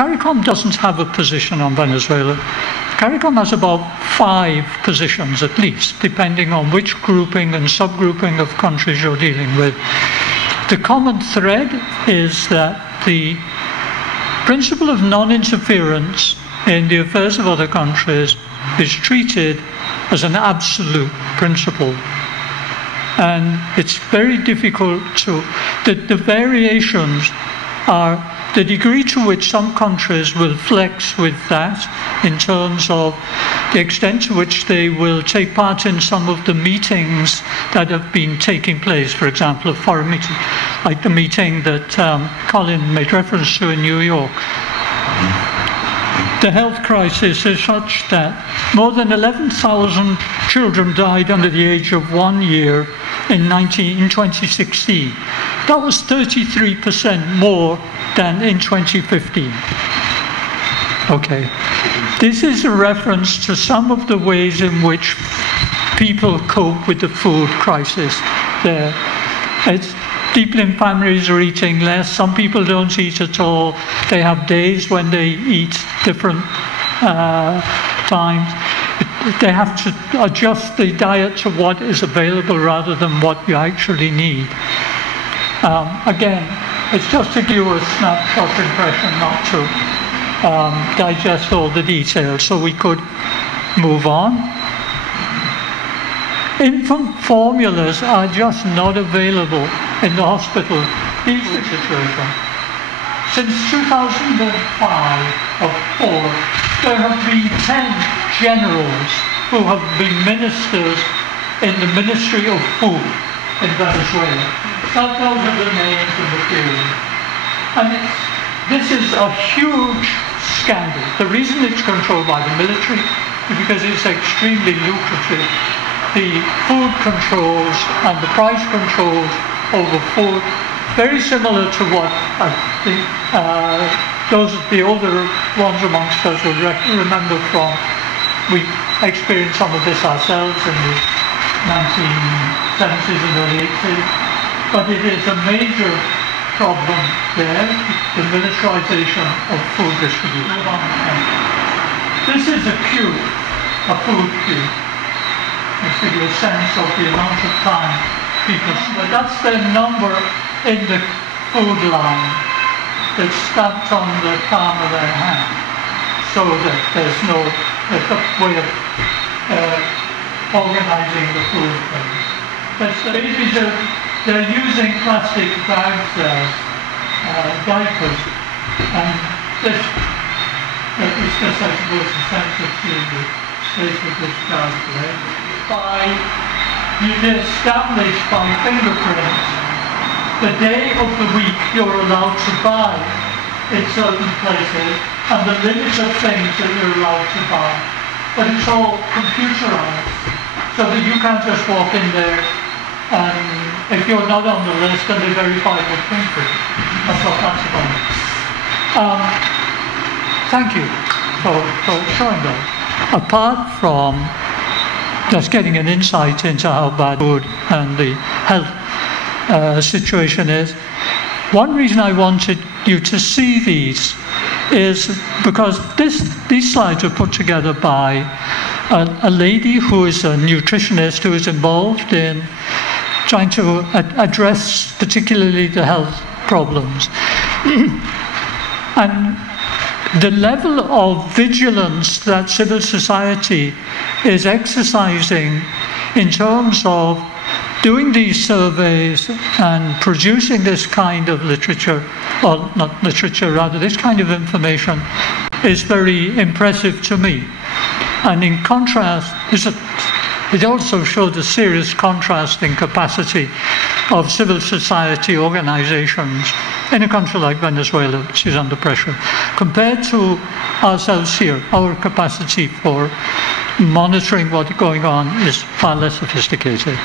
CARICOM doesn't have a position on Venezuela. CARICOM has about 5 positions at least, depending on which grouping and subgrouping of countries you're dealing with. The common thread is that the principle of non-interference in the affairs of other countries is treated as an absolute principle. And it's very difficult to... The variations are the degree to which some countries will flex with that in terms of the extent to which they will take part in some of the meetings that have been taking place, for example, a foreign meeting, like the meeting that Colin made reference to in New York. The health crisis is such that more than 11,000 children died under the age of 1 year in 2016. That was 33% more than in 2015. Okay. This is a reference to some of the ways in which people cope with the food crisis there. People in families are eating less. Some people don't eat at all. They have days when they eat different times. They have to adjust the diet to what is available rather than what you actually need. Again, it's just to give you a snapshot impression, not to digest all the details, so we could move on. Infant formulas are just not available in the hospital. These are the situation. Since 2005 or 4, there have been 10 generals who have been ministers in the Ministry of Food in Venezuela. Those are the names of the period. And this is a huge scandal. The reason it's controlled by the military is because it's extremely lucrative. The food controls and the price controls over food, very similar to what I think the older ones amongst us will remember from. We experienced some of this ourselves in the 1970s and early 80s, but it is a major problem there, the militarization of food distribution. This is a queue, a food queue. Let's give you a sense of the amount of time people spend. That's their number in the food line that's stamped on the palm of their hand, so that there's no way of organizing the food. But the babies they're using plastic bags as diapers, and this is just, I suppose, a sense of seeing the space of this child today. You've established by fingerprints the day of the week you're allowed to buy in certain places and the limit of things that you're allowed to buy. But it's all computerized, so that you can't just walk in there and if you're not on the list, then they verify your fingerprint. That's what that's about. Thank you for showing that. Apart from just getting an insight into how bad food and the health situation is, one reason I wanted you to see these is because these slides are put together by a lady who is a nutritionist who is involved in trying to address particularly the health problems. And the level of vigilance that civil society is exercising in terms of doing these surveys and producing this kind of literature, or not literature, rather this kind of information, is very impressive to me. And in contrast, it also showed a serious contrast in capacity of civil society organizations in a country like Venezuela, which is under pressure, compared to ourselves here. Our capacity for monitoring what's going on is far less sophisticated.